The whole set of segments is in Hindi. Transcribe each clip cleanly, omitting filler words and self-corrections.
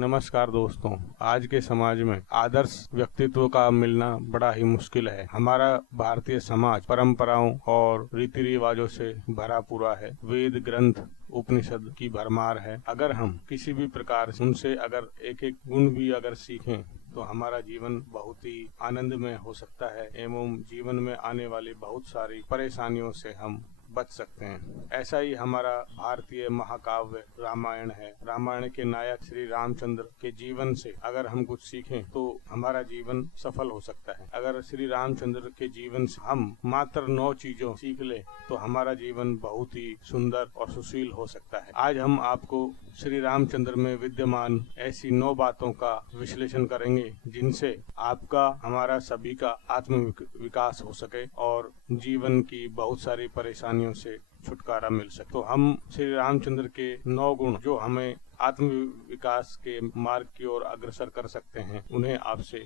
नमस्कार दोस्तों, आज के समाज में आदर्श व्यक्तित्व का मिलना बड़ा ही मुश्किल है। हमारा भारतीय समाज परंपराओं और रीति रिवाजों से भरा पूरा है। वेद ग्रंथ उपनिषद की भरमार है। अगर हम किसी भी प्रकार से उनसे अगर एक एक गुण भी अगर सीखें तो हमारा जीवन बहुत ही आनंदमय हो सकता है एवं जीवन में आने वाली बहुत सारी परेशानियों से हम बच सकते हैं। ऐसा ही हमारा भारतीय महाकाव्य रामायण है। रामायण के नायक श्री रामचंद्र के जीवन से अगर हम कुछ सीखें तो हमारा जीवन सफल हो सकता है। अगर श्री रामचंद्र के जीवन से हम मात्र 9 चीजों सीख ले तो हमारा जीवन बहुत ही सुंदर और सुशील हो सकता है। आज हम आपको श्री रामचंद्र में विद्यमान ऐसी 9 बातों का विश्लेषण करेंगे जिनसे आपका हमारा सभी का आत्म विकास हो सके और जीवन की बहुत सारी परेशानियों से छुटकारा मिल सके। तो हम श्री रामचंद्र के 9 गुण जो हमें आत्म विकास के मार्ग की ओर अग्रसर कर सकते हैं उन्हें आपसे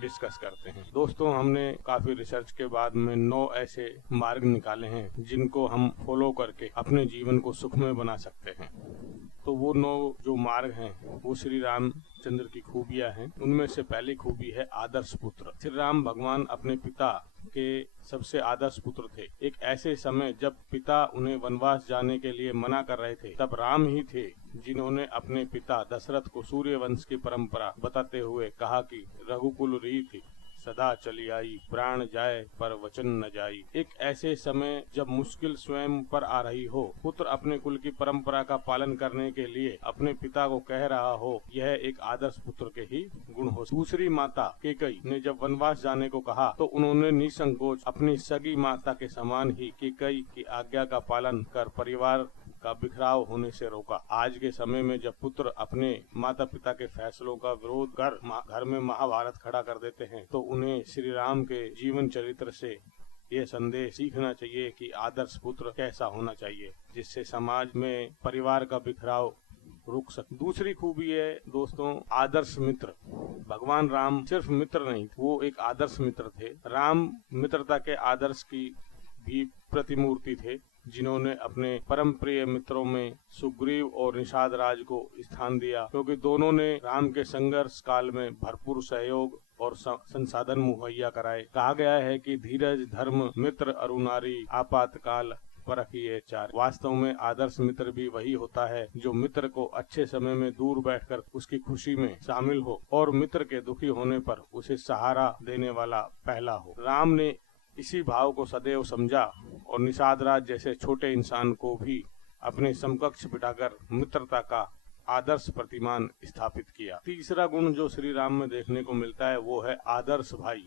डिस्कस करते हैं। दोस्तों, हमने काफी रिसर्च के बाद में 9 ऐसे मार्ग निकाले हैं जिनको हम फॉलो करके अपने जीवन को सुखमय बना सकते हैं। तो वो 9 जो मार्ग हैं वो श्री रामचंद्र की खूबियां हैं। उनमें से पहली खूबी है आदर्श पुत्र। श्री राम भगवान अपने पिता के सबसे आदर्श पुत्र थे। एक ऐसे समय जब पिता उन्हें वनवास जाने के लिए मना कर रहे थे तब राम ही थे जिन्होंने अपने पिता दशरथ को सूर्य वंश की परंपरा बताते हुए कहा कि रघुकुल रीति सदा चली आई, प्राण जाए पर वचन न जाई। एक ऐसे समय जब मुश्किल स्वयं पर आ रही हो, पुत्र अपने कुल की परंपरा का पालन करने के लिए अपने पिता को कह रहा हो, यह एक आदर्श पुत्र के ही गुण हो। दूसरी माता कैकेयी ने जब वनवास जाने को कहा तो उन्होंने निसंकोच अपनी सगी माता के समान ही कैकेयी की आज्ञा का पालन कर परिवार का बिखराव होने से रोका। आज के समय में जब पुत्र अपने माता पिता के फैसलों का विरोध कर घर में महाभारत खड़ा कर देते हैं तो उन्हें श्री राम के जीवन चरित्र से यह संदेश सीखना चाहिए कि आदर्श पुत्र कैसा होना चाहिए जिससे समाज में परिवार का बिखराव रुक सके। दूसरी खूबी है दोस्तों आदर्श मित्र। भगवान राम सिर्फ मित्र नहीं, वो एक आदर्श मित्र थे। राम मित्रता के आदर्श की भी प्रतिमूर्ति थे जिन्होंने अपने परम प्रिय मित्रों में सुग्रीव और निषाद राज को स्थान दिया, क्योंकि दोनों ने राम के संघर्ष काल में भरपूर सहयोग और संसाधन मुहैया कराए। कहा गया है कि धीरज धर्म मित्र अरुनारी आपातकाल परखिए चार। वास्तव में आदर्श मित्र भी वही होता है जो मित्र को अच्छे समय में दूर बैठकर उसकी खुशी में शामिल हो और मित्र के दुखी होने पर उसे सहारा देने वाला पहला हो। राम ने इसी भाव को सदैव समझा और निषाद राज जैसे छोटे इंसान को भी अपने समकक्ष बिठाकर मित्रता का आदर्श प्रतिमान स्थापित किया। तीसरा गुण जो श्री राम में देखने को मिलता है वो है आदर्श भाई।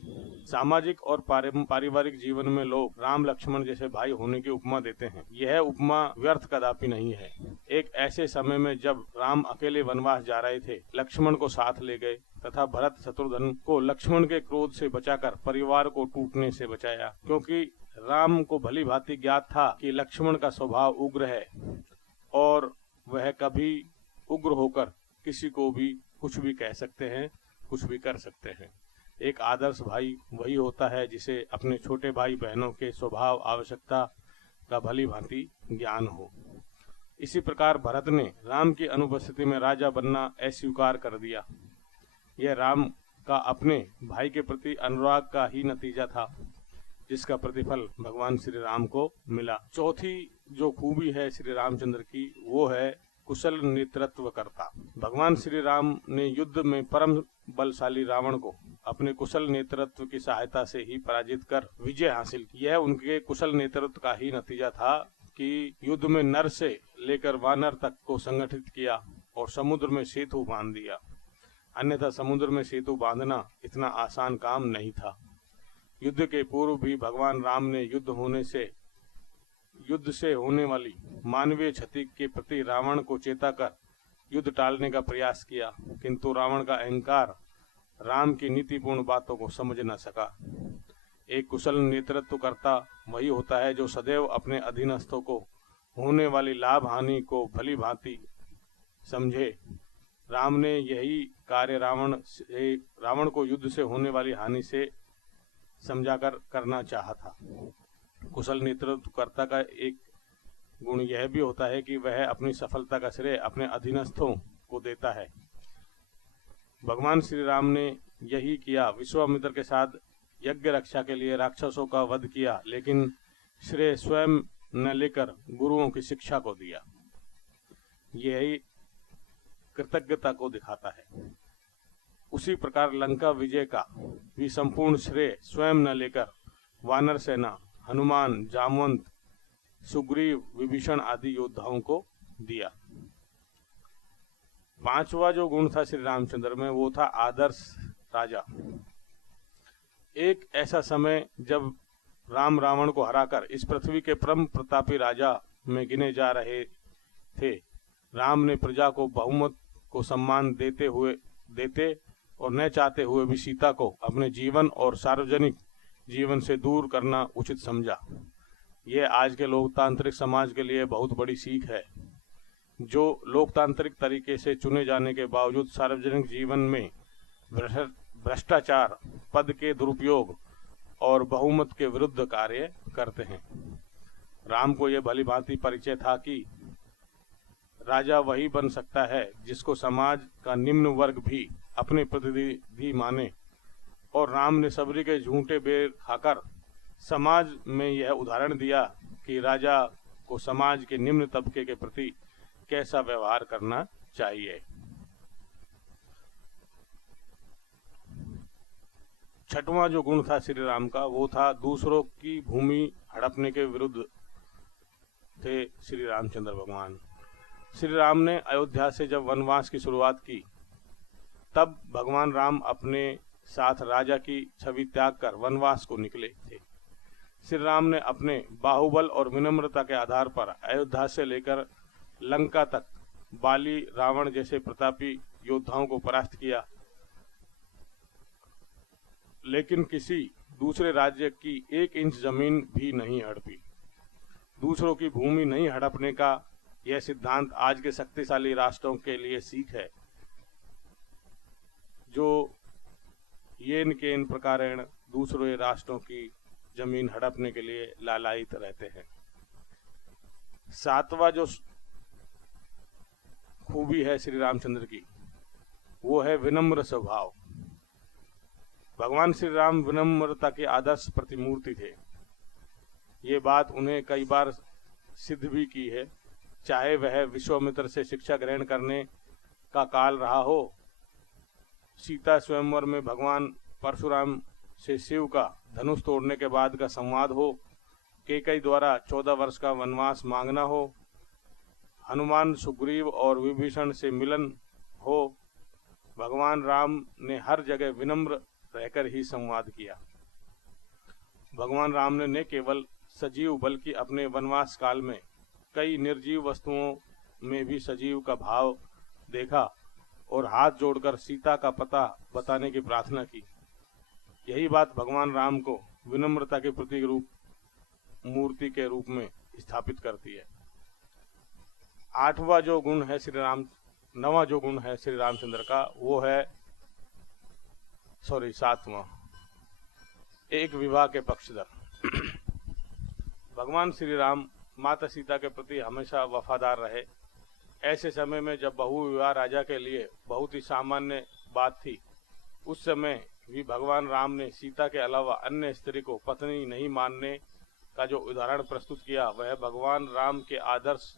सामाजिक और पारिवारिक जीवन में लोग राम लक्ष्मण जैसे भाई होने की उपमा देते हैं। यह उपमा व्यर्थ कदापि नहीं है। एक ऐसे समय में जब राम अकेले वनवास जा रहे थे, लक्ष्मण को साथ ले गए तथा भरत शत्रुघ्न को लक्ष्मण के क्रोध से बचाकर परिवार को टूटने से बचाया, क्योंकि राम को भली भांति ज्ञात था कि लक्ष्मण का स्वभाव उग्र है और वह कभी उग्र होकर किसी को भी कुछ भी कह सकते हैं, कुछ भी कर सकते हैं। एक आदर्श भाई वही होता है जिसे अपने छोटे भाई बहनों के स्वभाव आवश्यकता का भली भांति ज्ञान हो। इसी प्रकार भरत ने राम की अनुपस्थिति में राजा बनना अस्वीकार कर दिया। यह राम का अपने भाई के प्रति अनुराग का ही नतीजा था जिसका प्रतिफल भगवान श्री राम को मिला। चौथी जो खूबी है श्री रामचंद्र की वो है कुशल नेतृत्व करता। भगवान श्री राम ने युद्ध में परम बलशाली रावण को अपने कुशल नेतृत्व की सहायता से ही पराजित कर विजय हासिल की। यह उनके कुशल नेतृत्व का ही नतीजा था कि युद्ध में नर से लेकर वानर तक को संगठित किया और समुद्र में सेतु बांध दिया। अन्यथा समुद्र में सेतु बांधना इतना आसान काम नहीं था। युद्ध के पूर्व भी भगवान राम ने युद्ध से होने वाली मानवीय क्षति के प्रति रावण को चेताकर युद्ध टालने का प्रयास किया, किंतु रावण का अहंकार राम की नीतिपूर्ण बातों को समझ न सका। एक कुशल नेतृत्वकर्ता वही होता है जो सदैव अपने अधीनस्थों को होने वाली लाभ हानि को भली भांति समझे। राम ने यही कार्य रावण को युद्ध से होने वाली हानि से समझाकर करना चाहा था। कुशल नेतृत्वकर्ता का एक गुण यह भी होता है कि वह अपनी सफलता का श्रेय अपने अधीनस्थों को देता है। भगवान श्री राम ने यही किया। विश्वामित्र के साथ यज्ञ रक्षा के लिए राक्षसों का वध किया, लेकिन श्रेय स्वयं न लेकर गुरुओं की शिक्षा को दिया। यही कृतज्ञता को दिखाता है। उसी प्रकार लंका विजय का भी संपूर्ण श्रेय स्वयं न लेकर वानर सेना, हनुमान, जामवंत, सुग्रीव, विभीषण आदि योद्धाओं को दिया। पांचवा जो गुण था श्री रामचंद्र में, वो था आदर्श राजा। एक ऐसा समय जब राम रावण को हराकर इस पृथ्वी के परम प्रतापी राजा में गिने जा रहे थे, राम ने प्रजा को बहुमत को सम्मान देते और न चाहते हुए भी सीता को अपने जीवन और सार्वजनिक जीवन से दूर करना उचित समझा। यह आज के लोकतांत्रिक समाज के लिए बहुत बड़ी सीख है, जो लोकतांत्रिक तरीके से चुने जाने के बावजूद सार्वजनिक जीवन में भ्रष्टाचार, पद के दुरुपयोग और बहुमत के विरुद्ध कार्य करते हैं। राम को यह भली भांति परिचय था कि राजा वही बन सकता है जिसको समाज का निम्न वर्ग भी अपने प्रतिनिधि माने, और राम ने सबरी के झूठे बेर खाकर समाज में यह उदाहरण दिया कि राजा को समाज के निम्न तबके के प्रति कैसा व्यवहार करना चाहिए। छठवां जो गुण था श्री राम का, वो था दूसरों की भूमि हड़पने के विरुद्ध थे श्री रामचंद्र भगवान। श्री राम ने अयोध्या से जब वनवास की शुरुआत की, तब भगवान राम अपने साथ राजा की छवि त्याग कर वनवास को निकले थे। श्री राम ने अपने बाहुबल और विनम्रता के आधार पर अयोध्या से लेकर लंका तक बाली, रावण जैसे प्रतापी योद्धाओं को परास्त किया, लेकिन किसी दूसरे राज्य की 1 इंच जमीन भी नहीं हड़पी। दूसरों की भूमि नहीं हड़पने का यह सिद्धांत आज के शक्तिशाली राष्ट्रों के लिए सीख है, जो येन केन प्रकारेण दूसरे राष्ट्रों की जमीन हड़पने के लिए लालायित रहते हैं। सातवां जो खूबी है श्री रामचंद्र की, वो है विनम्र स्वभाव। भगवान श्री राम विनम्रता के आदर्श प्रतिमूर्ति थे। ये बात उन्हें कई बार सिद्ध भी की है, चाहे वह विश्वामित्र से शिक्षा ग्रहण करने का काल रहा हो, सीता स्वयंवर में भगवान परशुराम से शिव का धनुष तोड़ने के बाद का संवाद हो, कैकेयी द्वारा 14 वर्ष का वनवास मांगना हो, हनुमान, सुग्रीव और विभीषण से मिलन हो, भगवान राम ने हर जगह विनम्र रहकर ही संवाद किया। भगवान राम ने न केवल सजीव बल्कि अपने वनवास काल में कई निर्जीव वस्तुओं में भी सजीव का भाव देखा और हाथ जोड़कर सीता का पता बताने की प्रार्थना की। यही बात भगवान राम को विनम्रता के प्रतीक रूप मूर्ति के रूप में स्थापित करती है। नवा जो गुण है श्री रामचंद्र का, वो है सातवां, एक विवाह के पक्षधर। भगवान श्री राम माता सीता के प्रति हमेशा वफादार रहे। ऐसे समय में जब बहु विवाह राजा के लिए बहुत ही सामान्य बात थी, उस समय भी भगवान राम ने सीता के अलावा अन्य स्त्री को पत्नी नहीं मानने का जो उदाहरण प्रस्तुत किया, वह भगवान राम के आदर्श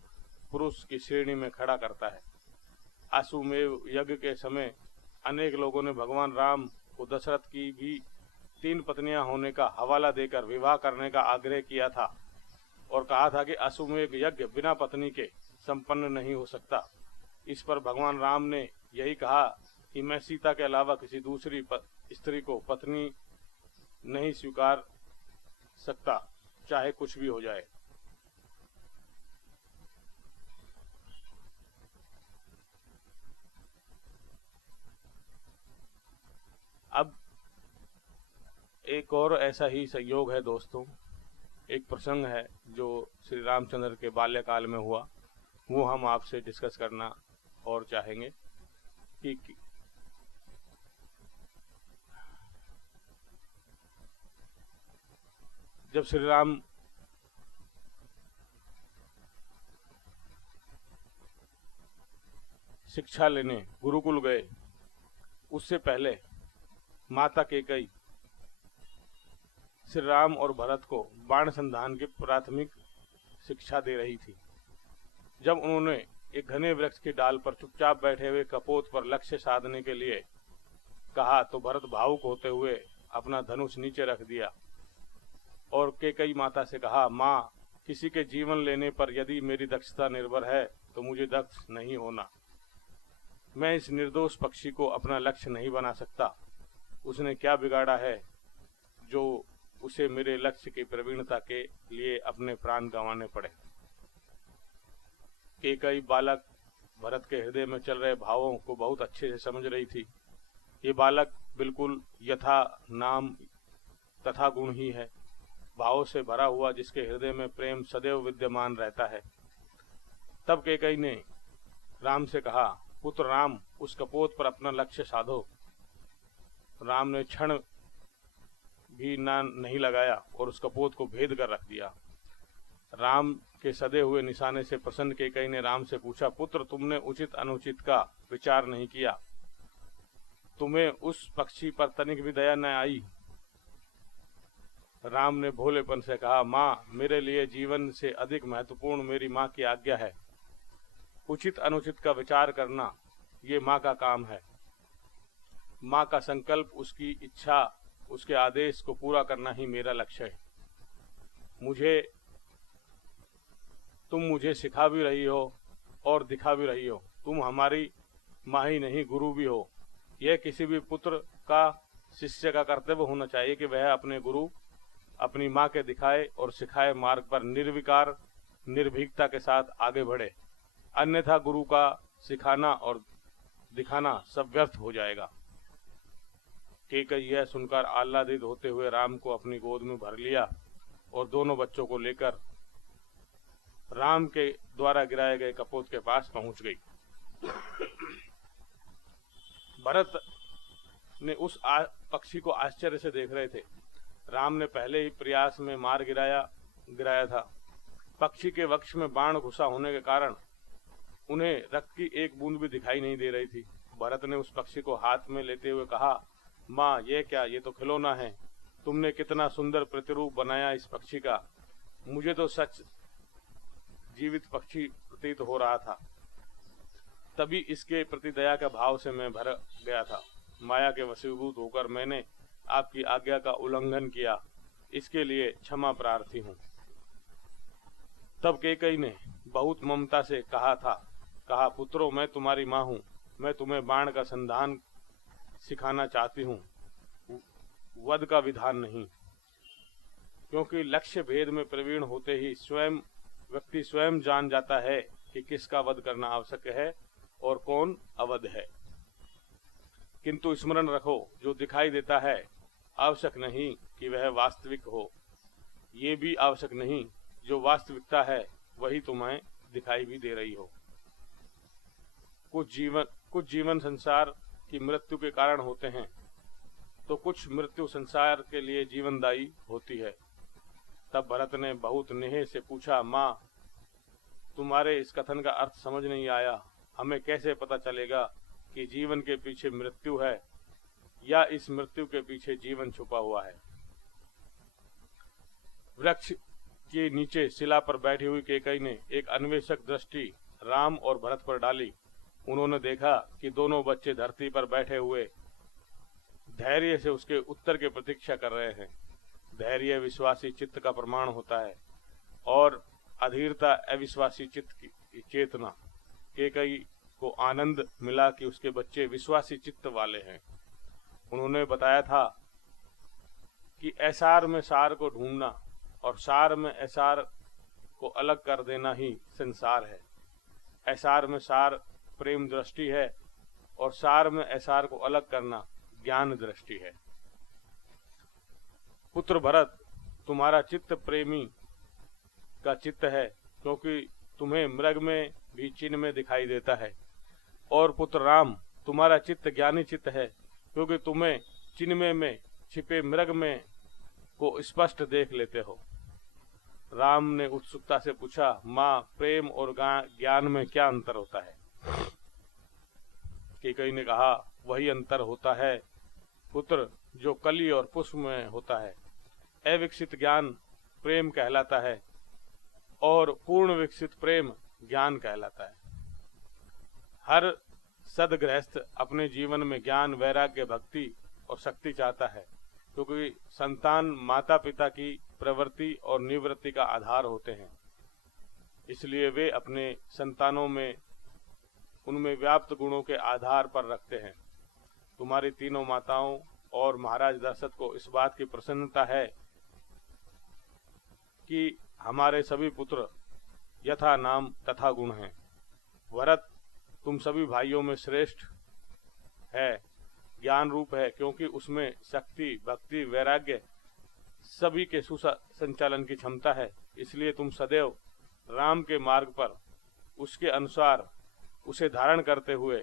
पुरुष की श्रेणी में खड़ा करता है। अश्वमेध यज्ञ के समय अनेक लोगों ने भगवान राम को दशरथ की भी 3 पत्नियां होने का हवाला देकर विवाह करने का आग्रह किया था और कहा था कि अश्वमेध यज्ञ बिना पत्नी के संपन्न नहीं हो सकता। इस पर भगवान राम ने यही कहा कि मैं सीता के अलावा किसी दूसरी स्त्री को पत्नी नहीं स्वीकार सकता, चाहे कुछ भी हो जाए। अब एक और ऐसा ही संयोग है दोस्तों, एक प्रसंग है जो श्री रामचंद्र के बाल्यकाल में हुआ, वो हम आपसे डिस्कस करना और चाहेंगे कि जब श्री राम शिक्षा लेने गुरुकुल गए, उससे पहले माता केकई श्री राम और भरत को बाण संधान की प्राथमिक शिक्षा दे रही थी। जब उन्होंने एक घने वृक्ष की डाल पर चुपचाप बैठे हुए कपोत पर लक्ष्य साधने के लिए कहा तो भरत भावुक होते हुए अपना धनुष नीचे रख दिया और केकई माता से कहा, माँ, किसी के जीवन लेने पर यदि मेरी दक्षता निर्भर है तो मुझे दक्ष नहीं होना। मैं इस निर्दोष पक्षी को अपना लक्ष्य नहीं बना सकता। उसने क्या बिगाड़ा है जो उसे मेरे लक्ष्य की प्रवीणता के लिए अपने प्राण गंवाने पड़े। केकई बालक भरत के हृदय में चल रहे भावों को बहुत अच्छे से समझ रही थी। ये बालक बिल्कुल यथा नाम तथा गुण ही है, भावों से भरा हुआ, जिसके हृदय में प्रेम सदैव विद्यमान रहता है। तब केकई ने राम से कहा, पुत्र राम, उस कपोत पर अपना लक्ष्य साधो। राम ने क्षण भी नहीं लगाया और उस कपोत को भेद कर रख दिया। राम के सदे हुए निशाने से प्रसन्न केकई ने राम से पूछा, पुत्र, तुमने उचित अनुचित का विचार नहीं किया? तुम्हें उस पक्षी पर तनिक भी दया न आई? राम ने भोलेपन से कहा, माँ, मेरे लिए जीवन से अधिक महत्वपूर्ण मेरी माँ की आज्ञा है। उचित अनुचित का विचार करना ये माँ का काम है। माँ का संकल्प, उसकी इच्छा, उसके आदेश को पूरा करना ही मेरा लक्ष्य है। तुम मुझे सिखा भी रही हो और दिखा भी रही हो। तुम हमारी माँ ही नहीं, गुरु भी हो। यह किसी भी पुत्र का, शिष्य का कर्तव्य होना चाहिए कि वह अपने गुरु, अपनी माँ के दिखाए और सिखाए मार्ग पर निर्विकार निर्भीकता के साथ आगे बढ़े, अन्यथा गुरु का सिखाना और दिखाना सब व्यर्थ हो जाएगा। केकई यह सुनकर आह्लादित होते हुए राम को अपनी गोद में भर लिया और दोनों बच्चों को लेकर राम के द्वारा गिराए गए कपोत के पास पहुंच गई। भरत ने उस पक्षी को आश्चर्य से देख रहे थे। राम ने पहले ही प्रयास में मार गिराया था। पक्षी के वक्ष में बाण घुसा होने के कारण उन्हें रक्त की एक बूंद भी दिखाई नहीं दे रही थी। भरत ने उस पक्षी को हाथ में लेते हुए कहा, माँ, ये क्या, ये तो खिलौना है। तुमने कितना सुंदर प्रतिरूप बनाया इस पक्षी का। मुझे तो सच जीवित पक्षी प्रतीत हो रहा था। तभी इसके प्रति दया के भाव से मैं भर गया था। माया के वशीभूत होकर मैंने आपकी आज्ञा का उल्लंघन किया, इसके लिए क्षमा प्रार्थी हूँ। तब केकई ने बहुत ममता से कहा, पुत्रों, मैं तुम्हारी माँ हूँ। मैं तुम्हें बाण का संधान सिखाना चाहती हूँ, वध का विधान नहीं। क्योंकि लक्ष्य भेद में प्रवीण होते ही व्यक्ति स्वयं जान जाता है कि किसका वध करना आवश्यक है और कौन अवध है। किंतु स्मरण रखो, जो दिखाई देता है आवश्यक नहीं कि वह वास्तविक हो। ये भी आवश्यक नहीं जो वास्तविकता है वही तुम्हें दिखाई भी दे रही हो। कुछ जीवन संसार की मृत्यु के कारण होते हैं तो कुछ मृत्यु संसार के लिए जीवनदायी होती है। तब भरत ने बहुत नेह से पूछा, माँ, तुम्हारे इस कथन का अर्थ समझ नहीं आया। हमें कैसे पता चलेगा कि जीवन के पीछे मृत्यु है या इस मृत्यु के पीछे जीवन छुपा हुआ है? वृक्ष के नीचे शिला पर बैठी हुई केकई ने एक अन्वेषक दृष्टि राम और भरत पर डाली। उन्होंने देखा कि दोनों बच्चे धरती पर बैठे हुए धैर्य से उसके उत्तर की प्रतीक्षा कर रहे हैं। धैर्य विश्वासी चित्त का प्रमाण होता है और अधीरता अविश्वासी चित्त की चेतना। केकई को आनंद मिला कि उसके बच्चे विश्वासी चित्त वाले हैं। उन्होंने बताया था कि ऐसार में सार को ढूंढना और सार में ऐसार को अलग कर देना ही संसार है। ऐसार में सार प्रेम दृष्टि है और सार में ऐसार को अलग करना ज्ञान दृष्टि है। पुत्र भरत, तुम्हारा चित्त प्रेमी का चित्त है, क्योंकि तुम्हें मृग में भी चिन्ह में दिखाई देता है। और पुत्र राम, तुम्हारा चित्त ज्ञानी चित्त है, क्योंकि तुम्हें चिन्ह में छिपे मृग में को स्पष्ट देख लेते हो। राम ने उत्सुकता से पूछा, माँ, प्रेम और ज्ञान में क्या अंतर होता है? कैकेयी ने कहा, वही अंतर होता है पुत्र जो कली और पुष्प में होता है। अविकसित ज्ञान प्रेम कहलाता है और पूर्ण विकसित प्रेम ज्ञान कहलाता है। हर सद्गृहस्थ अपने जीवन में ज्ञान, वैराग्य, भक्ति और शक्ति चाहता है, क्योंकि संतान माता पिता की प्रवृत्ति और निवृत्ति का आधार होते हैं। इसलिए वे अपने संतानों में उनमें व्याप्त गुणों के आधार पर रखते हैं। तुम्हारी तीनों माताओं और महाराज दशरथ को इस बात की प्रसन्नता है कि हमारे सभी पुत्र यथा नाम तथा गुण हैं। भरत, तुम सभी भाइयों में श्रेष्ठ है, ज्ञान रूप है, क्योंकि उसमें शक्ति, भक्ति, वैराग्य सभी के सुसंचालन की क्षमता है। इसलिए तुम सदैव राम के मार्ग पर उसके अनुसार उसे धारण करते हुए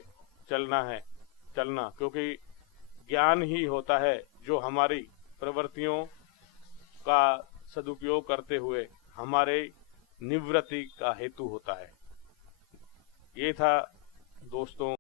चलना, क्योंकि ज्ञान ही होता है जो हमारी प्रवृत्तियों का सदुपयोग करते हुए हमारे निवृत्ति का हेतु होता है। ये था दोस्तों